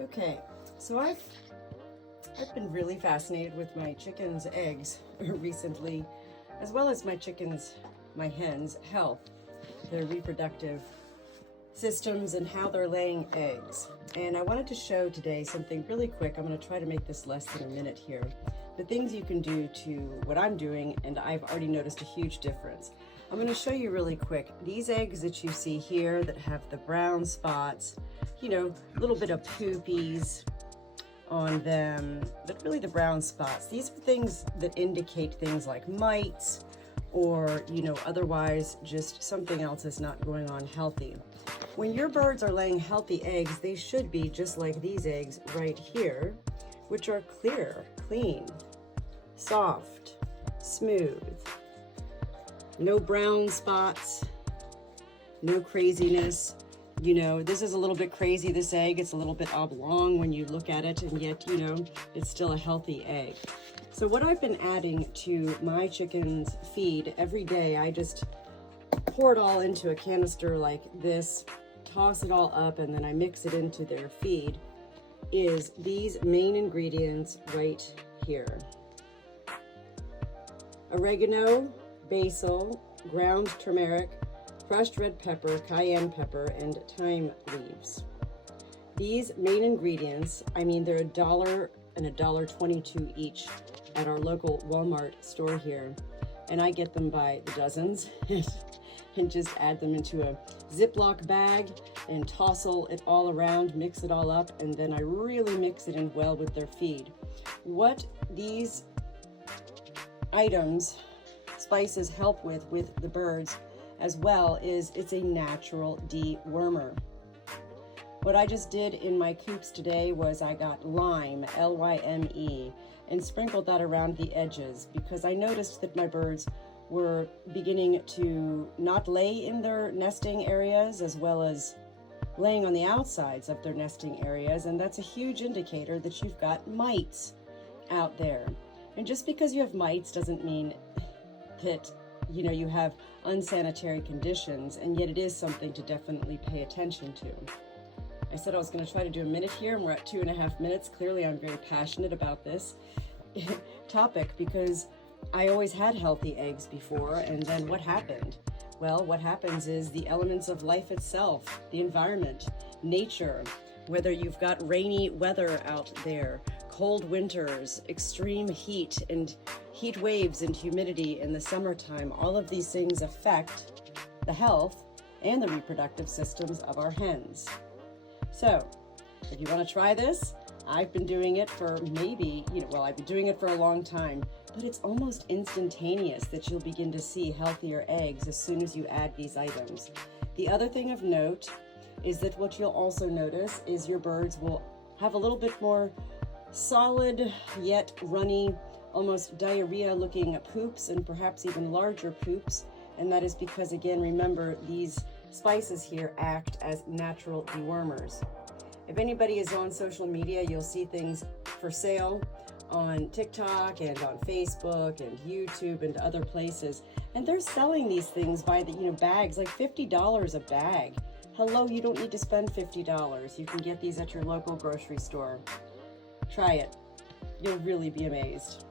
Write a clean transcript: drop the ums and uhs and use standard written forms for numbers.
Okay, so I've been really fascinated with my chickens' eggs recently, as well as my hens' health, their reproductive systems and how they're laying eggs. And I wanted to show today something really quick. I'm going to try to make this less than a minute here. The things you can do to what I'm doing, and I've already noticed a huge difference. I'm going to show you really quick. These eggs that you see here that have the brown spots, you know, a little bit of poopies on them, but really the brown spots. These are things that indicate things like mites or, you know, otherwise just something else is not going on healthy. When your birds are laying healthy eggs, they should be just like these eggs right here, which are clear, clean, soft, smooth, no brown spots, no craziness. You know, this is a little bit crazy, this egg. It's a little bit oblong when you look at it, and yet, you know, it's still a healthy egg. So what I've been adding to my chickens' feed every day, I just pour it all into a canister like this, toss it all up, and then I mix it into their feed, is these main ingredients right here. Oregano, basil, ground turmeric, crushed red pepper, cayenne pepper, and thyme leaves. These main ingredients, I mean, they're $1 and $1.22 each at our local Walmart store here. And I get them by the dozens and just add them into a Ziploc bag and tossle it all around, mix it all up, and then I really mix it in well with their feed. What these items, spices help with the birds as well is it's a natural dewormer. What I just did in my coops today was I got lime, L-Y-M-E, and sprinkled that around the edges because I noticed that my birds were beginning to not lay in their nesting areas as well as laying on the outsides of their nesting areas, and that's a huge indicator that you've got mites out there. And just because you have mites doesn't mean that, you know, you have unsanitary conditions, and yet it is something to definitely pay attention to. I said I was going to try to do a minute here, and we're at 2.5 minutes. Clearly, I'm very passionate about this topic because I always had healthy eggs before, and then what happened? Well, what happens is the elements of life itself, the environment, nature, whether you've got rainy weather out there, cold winters, extreme heat and heat waves and humidity in the summertime, all of these things affect the health and the reproductive systems of our hens. So if you want to try this, I've been doing it for maybe, I've been doing it for a long time, but it's almost instantaneous that you'll begin to see healthier eggs as soon as you add these items. The other thing of note is that what you'll also notice is your birds will have a little bit more solid yet runny, almost diarrhea looking poops, and perhaps even larger poops. And that is because, again, remember, these spices here act as natural dewormers. If anybody is on social media, you'll see things for sale on TikTok and on Facebook and YouTube and other places. And they're selling these things by the bags, like $50 a bag. Hello, you don't need to spend $50. You can get these at your local grocery store. Try it. You'll really be amazed.